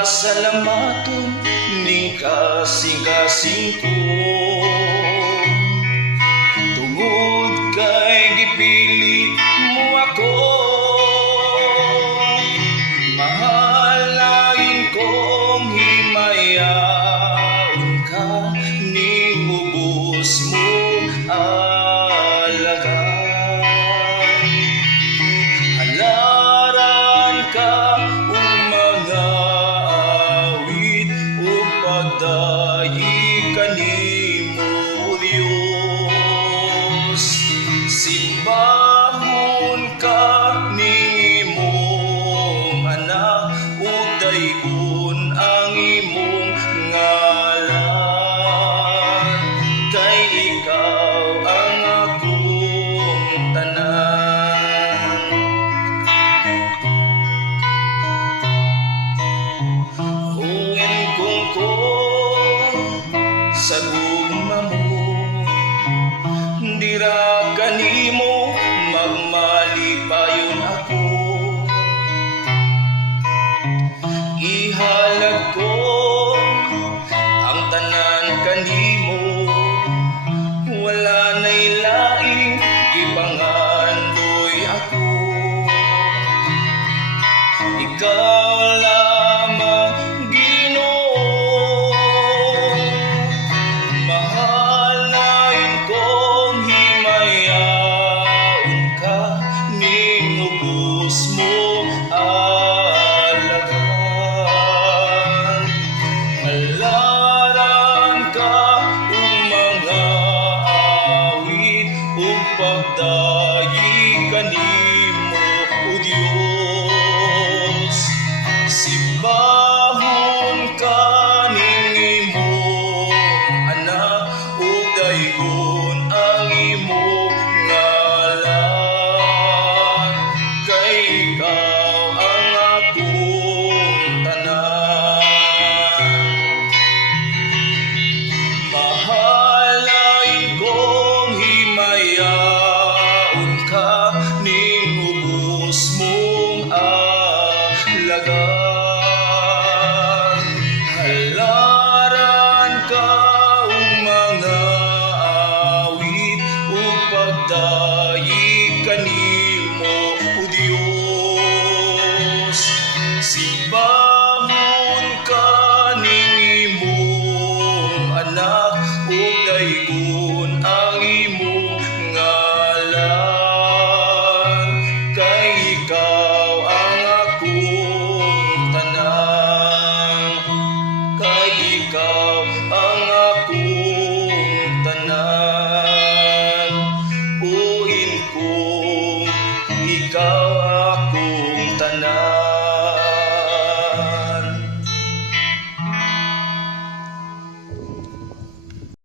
pasalamaton ning kasing-kasing ko, tungod kay gipili mo ako. Mahalain kong himayaon ka ning ubos mo alagad. Halaran ka mga awit o pagdayi kanimo Dios. Simbahon ka ning imong anak, udaygon ang imong ngalan, kay ikaw ang akong tanan. Huwin kong ko sa gugma mo, dira kanimo magmalipayon ako. Ihalad ko ang tanan kanimo, wala na'y laing ipangandoy ako. Ikaw lamang Ginoo, mahalain kong himayaon ka ning ubos mo alagad. Halaran ka mga awit o pagdayi kanimo o Dios. Simbahon ka ning imong anak, udaygon ang imong ngalan, kay ikaw ang akong tanan. Mahalain kong himayaon ka ning ubos mong alagad. Halaran ka mga awit o pagdayi kanimo o Dios. Simbahon ka ning imong anak, udaygon